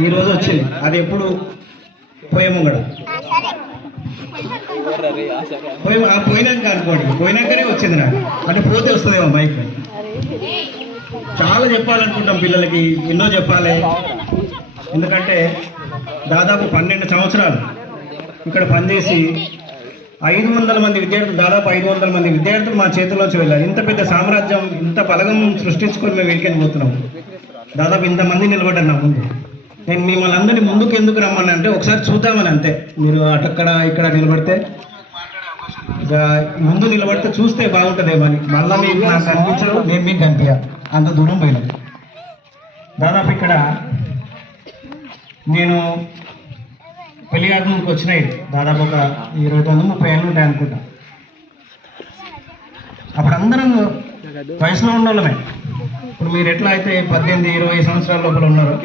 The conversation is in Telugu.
ఈరోజు వచ్చింది. అది ఎప్పుడు పోయాము కూడా పోయినాక అనుకోండి, పోయినాకనే వచ్చింది నాకు. అంటే పోతే వస్తుందేమో మైక్. చాలా చెప్పాలనుకుంటాం పిల్లలకి, ఎన్నో చెప్పాలి. ఎందుకంటే దాదాపు 12 సంవత్సరాలు ఇక్కడ పనిచేసి 500 మంది విద్యార్థులు, దాదాపు 500 మంది విద్యార్థులు మా చేతుల్లోంచి వెళ్ళారు. ఇంత పెద్ద సామ్రాజ్యం, ఇంత బలగం సృష్టించుకొని మేము వీడికి పోతున్నాము. దాదాపు ఇంతమంది నిలబడ్డారు నా ముందు. నేను మిమ్మల్ని అందరినీ ముందుకు ఎందుకు రమ్మని అంటే ఒకసారి చూద్దామని అంతే. మీరు అటక్కడ ఇక్కడ నిలబడితే, ముందు నిలబడితే చూస్తే బాగుంటుందేమని. మళ్ళీ మీకు నాకు కనిపించడం, నేను మీకు కనిపించాలి. అంత దూరం పోయినాం. దాదాపు ఇక్కడ నేను పెళ్లి కాకముందుకు వచ్చినాయి దాదాపు ఒక 29-30 ఏళ్ళు ఉంటాయి అనుకుంటా. అప్పుడు అందరం వయసులో ఉన్న వాళ్ళమే. ఇప్పుడు మీరు ఎట్లా అయితే 18-20 సంవత్సరాల లోపల ఉన్నారో